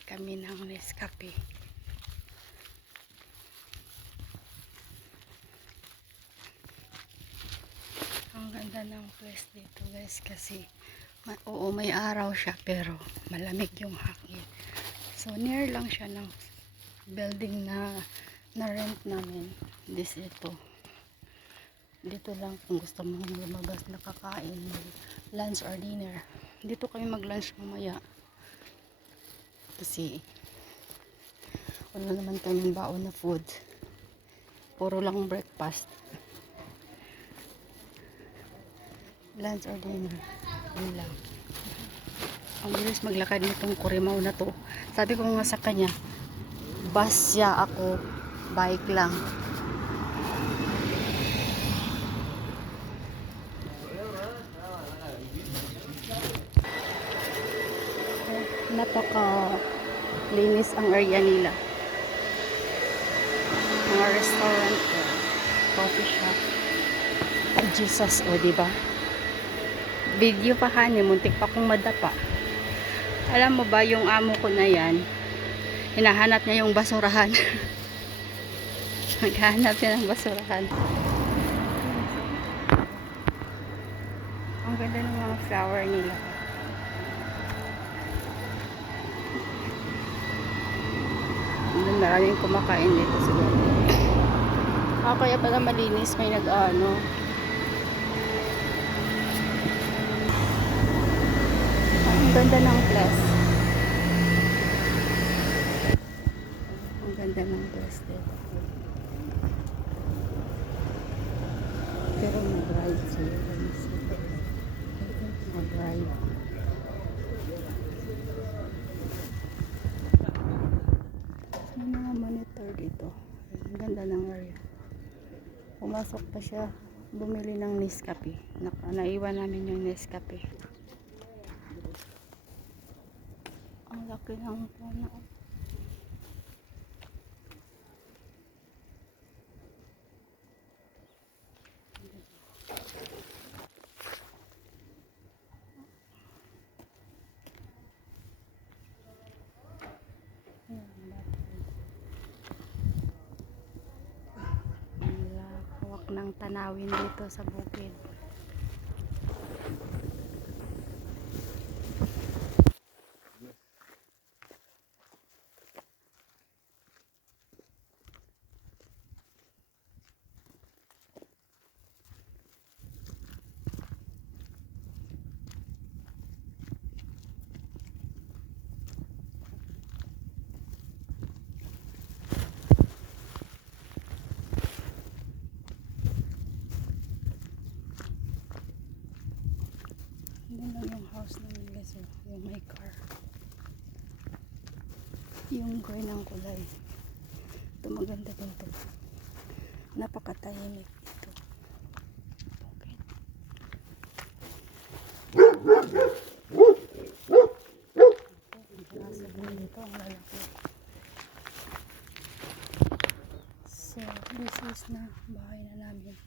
Bili kami ng Nescafe. Ang ganda ng place dito guys kasi oo, may araw siya pero malamig yung hangin. So near lang siya ng building na rent namin. This ito. Dito lang kung gusto mong lumabas na kakain, lunch or dinner. Dito kami mag-lunch mamaya. Kasi wala naman kaming baon na food. Puro lang breakfast. Lunch or dinner. Yun lang. Ang bilis maglakad nitong Kurimaw na to. Sabi ko nga sa kanya, bus siya, ako bike lang. Napaka linis ang area nila. Mga restaurant, coffee shop. Ay Jesus, o diba? Video pa hani, muntik pa kong madapa. Alam mo ba yung amo ko na yan, hinahanap niya yung basurahan. Maghanap niya ng basurahan. Ang ganda ng mga flower nila. Maraming kumakain dito siguro. Kaya pala malinis, may nag-ano. Ang ganda ng place. Ang ganda ng place dito. Pero mag-ride siya. Mag-ride. May mga monitor dito. Ang ganda ng area. Pumasok pa siya, bumili ng Nescafe. Naiwan namin yung Nescafe. Ang laki ng puno. Hawak ng tanawin dito sa bukid. Yan lang yung house namin guys, yung may car. Yung gray ng kulay. Ito maganda dito. Napakatahimik dito. Okay. Nasa dito ang lalaki. So, this is na bahay na namin.